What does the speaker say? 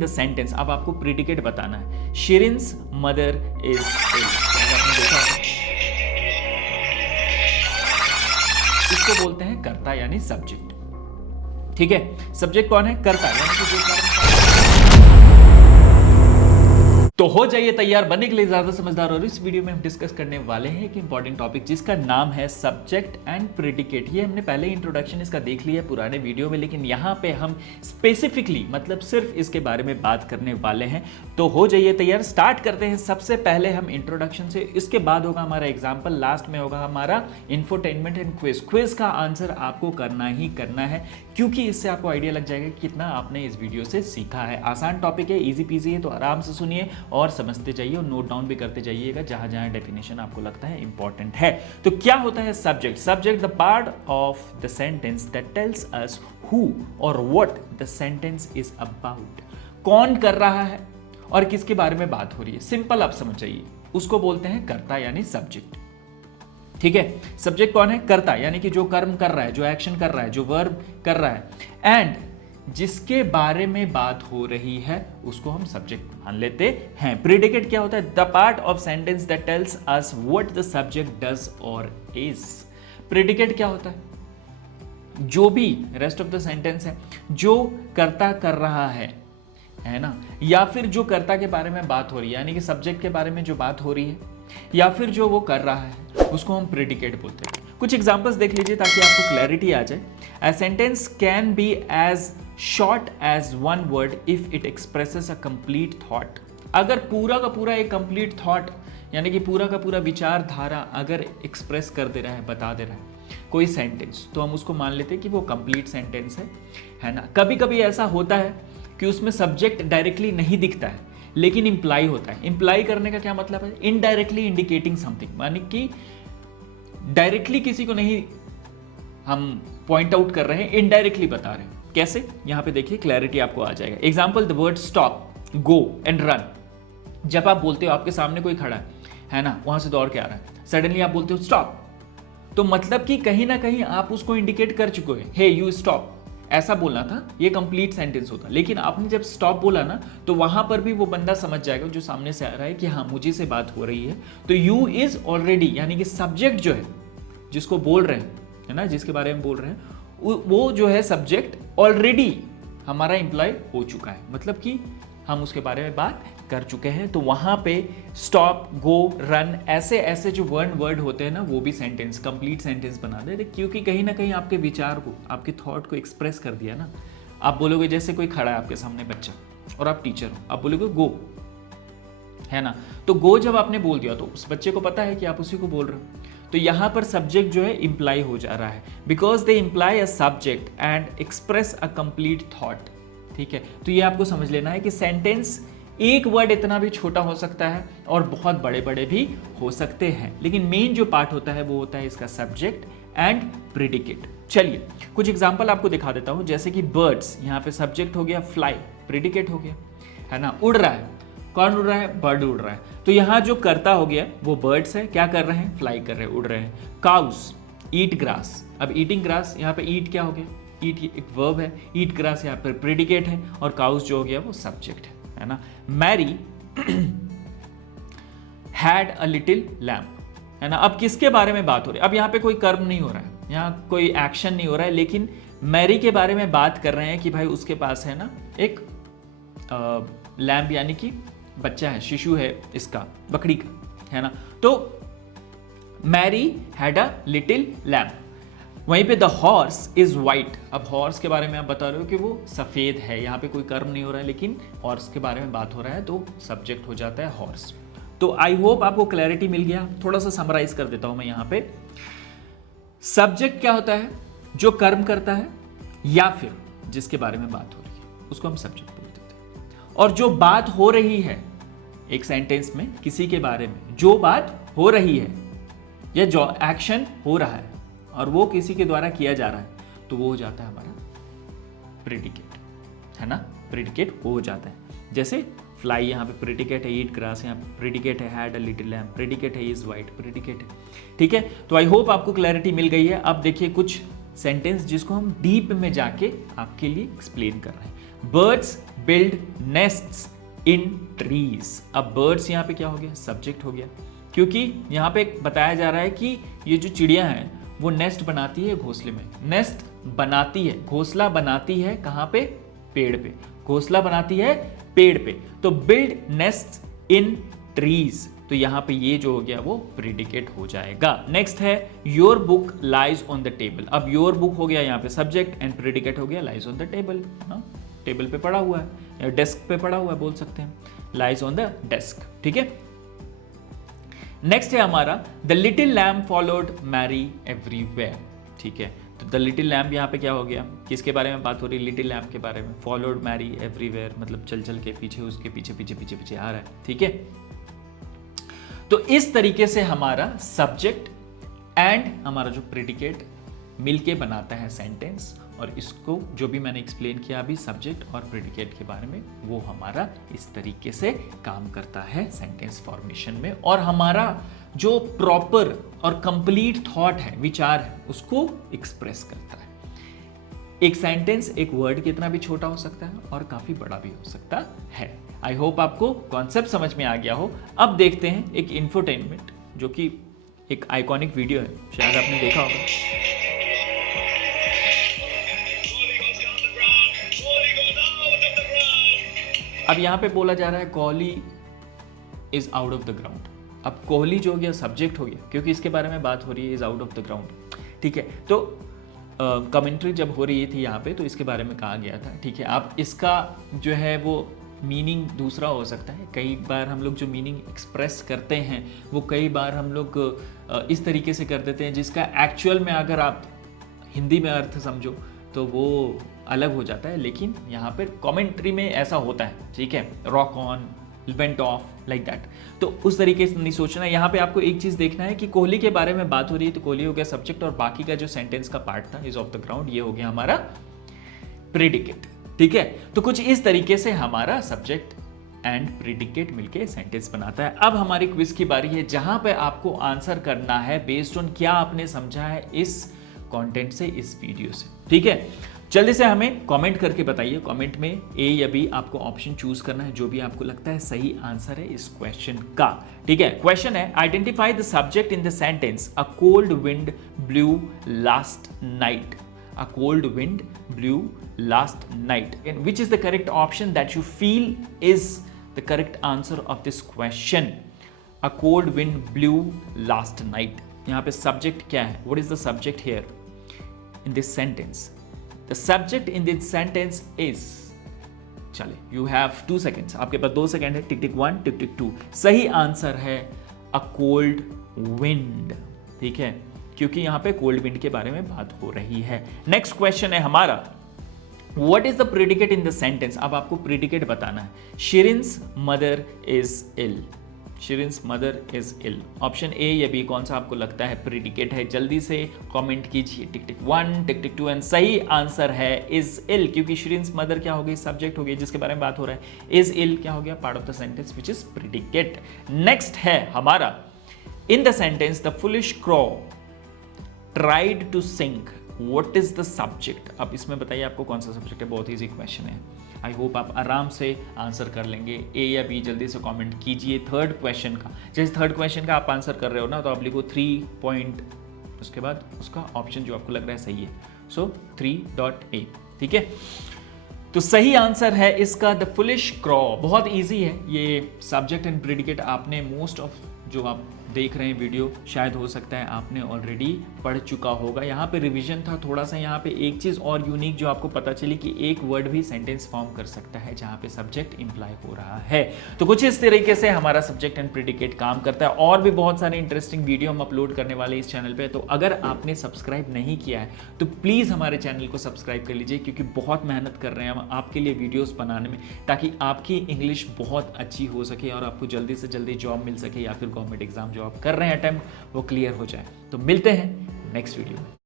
The sentence, अब आपको predicate बताना है। शिरिन्स मदर इज इल, आपने देखा होगा। इसको बोलते हैं कर्ता यानी सब्जेक्ट। ठीक है, सब्जेक्ट कौन है? कर्ता, यानी कि जो कर्म। तो हो जाइए तैयार बनने के लिए ज्यादा समझदार, और इस वीडियो में हम डिस्कस करने वाले हैं एक इंपॉर्टेंट टॉपिक जिसका नाम है सब्जेक्ट एंड प्रेडिकेट। ये हमने पहले इंट्रोडक्शन इसका देख लिया है पुराने वीडियो में, लेकिन यहाँ पे हम स्पेसिफिकली मतलब सिर्फ इसके बारे में बात करने वाले हैं। तो हो जाइए तैयार, स्टार्ट करते हैं। सबसे पहले हम इंट्रोडक्शन से, इसके बाद होगा हमारा एग्जाम्पल, लास्ट में होगा हमारा इंफोटेनमेंट एंड क्विज। क्विज का आंसर आपको करना ही करना है, क्योंकि इससे आपको आइडिया लग जाएगा कि कितना आपने इस वीडियो से सीखा है। आसान टॉपिक है, इजी पीजी है, तो आराम से सुनिए और समझते जाइए और नोट डाउन भी करते जाइएगा जहां जहां डेफिनेशन आपको लगता है इंपॉर्टेंट है। तो क्या होता है subject? Subject the part of the sentence that tells us who और what the sentence is about. कौन कर रहा है और किसके बारे में बात हो रही है, सिंपल आप समझ जाइए। उसको बोलते हैं कर्ता यानी सब्जेक्ट। ठीक है, सब्जेक्ट कौन है? कर्ता, यानी कि जो कर्म कर रहा है, जो एक्शन कर रहा है, जो वर्ब कर रहा है, एंड जिसके बारे में बात हो रही है उसको हम सब्जेक्ट मान लेते हैं। प्रेडिकेट क्या होता है? The part of sentence that tells us what the subject does और इज। प्रेडिकेट क्या होता है? जो भी रेस्ट ऑफ द सेंटेंस है, जो कर्ता कर रहा है ना, या फिर जो कर्ता के बारे में बात हो रही है, यानी कि सब्जेक्ट के बारे में जो बात हो रही है, या फिर जो वो कर रहा है, उसको हम प्रेडिकेट बोलते हैं। कुछ एग्जांपल्स देख लीजिए ताकि आपको क्लैरिटी आ जाए। A sentence can be as short as one word if it expresses a complete thought. अगर पूरा का पूरा एक कंप्लीट थॉट, यानी कि पूरा का पूरा विचारधारा अगर एक्सप्रेस कर दे रहा है, बता दे रहा है कोई सेंटेंस, तो हम उसको मान लेते हैं कि वो कंप्लीट सेंटेंस है ना। कभी कभी ऐसा होता है कि उसमें सब्जेक्ट डायरेक्टली नहीं दिखता है लेकिन इंप्लाई होता है। इंप्लाई करने का क्या मतलब है? इनडायरेक्टली इंडिकेटिंग समथिंग, यानी कि डायरेक्टली किसी को नहीं हम पॉइंट आउट कर रहे हैं, इनडायरेक्टली बता रहे हैं। कैसे? यहां पे देखिए, क्लैरिटी आपको आ जाएगा। Example, the word stop, go and run. जब आप बोलते हो, आपके सामने कोई खड़ा है ना, वहां से दौड़ के आ रहा है, सडनली आप बोलते हो स्टॉप, तो मतलब कि कहीं ना कहीं आप उसको इंडिकेट कर चुके हैं, हे यू स्टॉप, ऐसा बोलना था, ये कंप्लीट सेंटेंस होता। लेकिन आपने जब स्टॉप बोला ना, तो वहां पर भी वो बंदा समझ जाएगा जो सामने से आ रहा है कि हाँ मुझे से बात हो रही है। तो यू इज ऑलरेडी, यानी कि सब्जेक्ट जो है, जिसको बोल रहे हैं, है ना, जिसके बारे में बोल रहे हैं, वो जो है सब्जेक्ट ऑलरेडी हमारा इंप्लॉय हो चुका है, मतलब कि हम उसके बारे में बात कर चुके हैं। तो वहां पे स्टॉप, गो, रन, ऐसे ऐसे जो वर्ड होते हैं ना, वो भी सेंटेंस, कंप्लीट सेंटेंस बना देते, क्योंकि कहीं ना कहीं आपके विचार को, आपके थॉट को एक्सप्रेस कर दिया ना। आप बोलोगे, जैसे कोई खड़ा है आपके सामने बच्चा और आप टीचर हो, आप बोलोगे गो, है ना, तो गो जब आपने बोल दिया तो उस बच्चे को पता है कि आप उसी को बोल रहे हो। तो यहां पर सब्जेक्ट जो है इंप्लाई हो जा रहा है, because they imply a subject and express a complete thought. ठीक है, तो ये आपको समझ लेना है कि सेंटेंस, एक वर्ड इतना भी छोटा हो सकता है और बहुत बड़े बड़े भी हो सकते हैं, लेकिन मेन जो पार्ट होता है वो होता है इसका सब्जेक्ट एंड प्रेडिकेट। चलिए कुछ एग्जांपल आपको दिखा देता हूं, जैसे कि बर्ड्स, यहाँ पे सब्जेक्ट हो गया, फ्लाई प्रेडिकेट हो गया, है ना। उड़ रहा है, कौन उड़ रहा है? बर्ड उड़ रहा है। तो यहाँ जो कर्ता हो गया वो बर्ड्स है, क्या कर रहे हैं? फ्लाई कर रहे हैं, उड़ रहे हैं। काउस ईट ग्रास, अब ईटिंग ग्रास, यहाँ पे ईट क्या हो गया? ईट एक वर्ब है, ईट ग्रास यहाँ पर प्रेडिकेट है, और काउस जो हो गया वो सब्जेक्ट है ना। Mary had a little lamp, है ना। अब किसके बारे में बात हो रही है? अब यहाँ पे कोई कर्म नहीं हो रहा है, यहाँ कोई एक्शन नहीं हो रहा है, लेकिन मैरी के बारे में बात कर रहे हैं कि भाई उसके पास है ना एक लैम्प, यानी कि बच्चा है, शिशु है इसका, बकरी का, है ना। तो Mary had a little lamp. वहीं पे द हॉर्स इज वाइट, अब हॉर्स के बारे में आप बता रहे हो कि वो सफेद है, यहाँ पे कोई कर्म नहीं हो रहा है लेकिन हॉर्स के बारे में बात हो रहा है, तो सब्जेक्ट हो जाता है हॉर्स। तो आई होप आपको क्लैरिटी मिल गया। थोड़ा सा समराइज कर देता हूं मैं यहाँ पे। सब्जेक्ट क्या होता है? जो कर्म करता है या फिर जिसके बारे में बात हो रही है, उसको हम सब्जेक्ट बोलते हैं। और जो बात हो रही है एक सेंटेंस में, किसी के बारे में जो बात हो रही है या जो एक्शन हो रहा है और वो किसी के द्वारा किया जा रहा है, तो वो हो जाता है हमारा प्रेडिकेट, है ना। प्रेडिकेट हो जाता है। जैसे फ्लाई यहाँ पे प्रेडिकेट है, ईट ग्रास यहाँ पे प्रेडिकेट है, had a little lamp predicate है, इज वाइट प्रेडिकेट है। ठीक है, तो आई होप आपको क्लैरिटी मिल गई है। अब देखिए कुछ सेंटेंस जिसको हम डीप में जाके आपके लिए एक्सप्लेन कर रहे हैं। बर्ड्स बिल्ड नेस्ट्स इन ट्रीज। अब बर्ड्स यहाँ पे क्या हो गया, सब्जेक्ट हो गया, क्योंकि यहाँ पे बताया जा रहा है कि ये जो चिड़िया हैं वो नेस्ट बनाती है घोंसले में, नेस्ट बनाती है, घोंसला बनाती है कहाँ पे, पेड़ पे, घोंसला बनाती है पेड़ पे। तो बिल्ड नेस्ट इन ट्रीज, तो यहां पे ये जो हो गया वो प्रेडिकेट हो जाएगा। नेक्स्ट है your book lies on the table. अब योर बुक हो गया यहाँ पे सब्जेक्ट एंड प्रेडिकेट हो गया lies on the table, table पे पड़ा हुआ है या डेस्क पे पड़ा हुआ है बोल सकते हैं, लाइज ऑन द डेस्क, ठीक है। नेक्स्ट है हमारा the little lamp followed Mary everywhere, ठीक है। तो द लिटिल लैम्प यहाँ पे क्या हो गया, किसके बारे में बात हो रही है, लिटिल लैम्प के बारे में। फॉलोड मैरी एवरीवेयर मतलब चल चल के पीछे, उसके पीछे पीछे पीछे पीछे आ रहा है, ठीक है। तो इस तरीके से हमारा सब्जेक्ट एंड हमारा जो प्रेडिकेट मिलके बनाता है सेंटेंस, और इसको जो भी मैंने एक्सप्लेन किया अभी सब्जेक्ट और प्रेडिकेट के बारे में, वो हमारा इस तरीके से काम करता है सेंटेंस फॉर्मेशन में, और हमारा जो प्रॉपर और कंप्लीट थॉट है, विचार है, उसको एक्सप्रेस करता है। एक सेंटेंस एक वर्ड कितना भी छोटा हो सकता है और काफी बड़ा भी हो सकता है। आई होप आपको कॉन्सेप्ट समझ में आ गया हो। अब देखते हैं एक इंफोटेनमेंट, जो कि एक आइकॉनिक वीडियो है, शायद आपने देखा होगा। अब यहां पे बोला जा रहा है Kohli is out of the ground. अब कोहली जो हो गया सब्जेक्ट हो गया, क्योंकि इसके बारे में बात हो रही है, is out of the ground, ठीक है। तो कमेंट्री जब हो रही थी यहाँ पे तो इसके बारे में कहा गया था, ठीक है। अब इसका जो है वो मीनिंग दूसरा हो सकता है। कई बार हम लोग जो मीनिंग एक्सप्रेस करते हैं वो कई बार हम लोग इस तरीके से कर देते हैं जिसका एक्चुअल में अगर आप हिंदी में अर्थ समझो तो वो अलग हो जाता है, लेकिन यहाँ पर कमेंट्री में ऐसा होता है, ठीक है। Rock on, went of, like that. तो उस तरीके से नहीं सोचना। यहाँ पे आपको एक चीज देखना है कि कोहली के बारे में बात हो रही है तो कोहली हो गया सब्जेक्ट, और बाकी का जो सेंटेंस का पार्ट था इज ऑफ द ग्राउंड, ये हो गया हमारा प्रेडिकेट, ठीक है। तो कुछ इस तरीके से हमारा सब्जेक्ट एंड प्रेडिकेट मिलके सेंटेंस बनाता है। अब हमारी क्विज की बारी है, जहां पे आपको आंसर करना है बेस्ड ऑन क्या आपने समझा है इस कंटेंट से, इस वीडियो से, ठीक है। जल्दी से हमें कमेंट करके बताइए, कमेंट में ए या बी आपको ऑप्शन चूज करना है, जो भी आपको लगता है सही आंसर है इस क्वेश्चन का, ठीक है। क्वेश्चन है identify the subject in the sentence a cold wind blue last night. A cold wind blue last night, and which is the correct option that you feel is the correct answer of this question. A cold wind blue last night, यहाँ पे subject क्या है, what is the subject here in this sentence? The subject in this sentence is, चले, you have 2 seconds, आपके पास 2 second है, टिक टिक 1, टिक टिक 2। सही answer है a cold wind, ठीक है, क्योंकि यहाँ पे कोल्ड विंड के बारे में बात हो रही है। नेक्स्ट क्वेश्चन है हमारा, what is the predicate in the sentence? अब आपको प्रेडिकेट बताना है। Shirin's mother is ill, Shirin's mother is ill, option A या बी कौन सा आपको लगता है प्रेडिकेट है? जल्दी से कमेंट कीजिए, टिक टिक 1, टिक टिक 2, एंड सही आंसर है इज इल, क्योंकि शिरीन्स मदर क्या हो गई, सब्जेक्ट हो गई जिसके बारे में बात हो रहा है। इज इल क्या हो गया, part of the sentence which is predicate. Next है हमारा, in the sentence the foolish crow tried to sink, what is the subject? अब इसमें बताइए आपको कौन सा सब्जेक्ट है, बहुत ईजी क्वेश्चन है। आई होप आप आराम से आंसर कर लेंगे। ए या बी जल्दी से कमेंट कीजिए। थर्ड क्वेश्चन का, जैसे थर्ड क्वेश्चन का आप आंसर कर रहे हो ना, तो आप लिखो 3 पॉइंट, उसके बाद उसका ऑप्शन जो आपको लग रहा है सही है, सो 3.a, ठीक है। तो सही आंसर है इसका द फुलिश क्रॉ। बहुत इजी है ये सब्जेक्ट एंड प्रेडिकेट। आपने मोस्ट ऑफ जो आप देख रहे हैं वीडियो, शायद हो सकता है आपने ऑलरेडी पढ़ चुका होगा। यहाँ पे रिवीजन था थोड़ा सा। यहाँ पे एक चीज़ और यूनिक जो आपको पता चली कि एक वर्ड भी सेंटेंस फॉर्म कर सकता है जहाँ पे सब्जेक्ट इंप्लाई हो रहा है। तो कुछ इस तरीके से हमारा सब्जेक्ट एंड प्रेडिकेट काम करता है। और भी बहुत सारे इंटरेस्टिंग वीडियो हम अपलोड करने वाले इस चैनल पर। तो अगर आपने सब्सक्राइब नहीं किया है तो प्लीज़ हमारे चैनल को सब्सक्राइब कर लीजिए, क्योंकि बहुत मेहनत कर रहे हैं हम आपके लिए वीडियोज़ बनाने में, ताकि आपकी इंग्लिश बहुत अच्छी हो सके और आपको जल्दी से जल्दी जॉब मिल सके, या फिर गवर्नमेंट एग्जाम जो आप कर रहे हैं अटेम्प्ट वो क्लियर हो जाए। तो मिलते हैं नेक्स्ट वीडियो में।